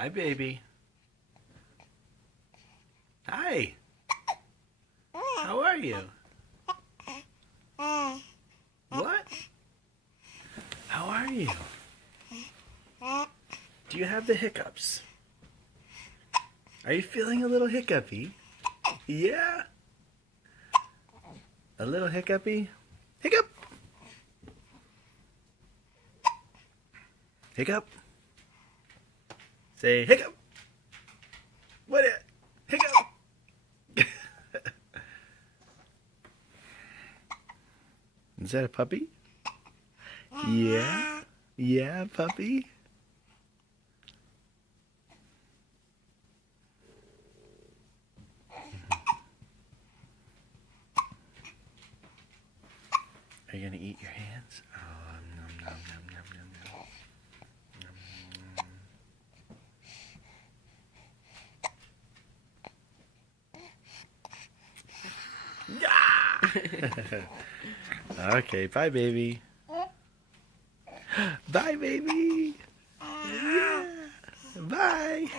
Hi, baby. Hi. How are you? What? How are you? Do you have the hiccups? Are you feeling a little hiccupy? Yeah? A little hiccupy? Hiccup! Hiccup? Say hiccup! What it? Hiccup! Is that a puppy? Yeah? Yeah, puppy? Are you gonna eat your hands? Oh, nom, nom, nom, nom, nom, nom. Yeah! Okay, bye, baby. Bye, baby. Yeah. Bye.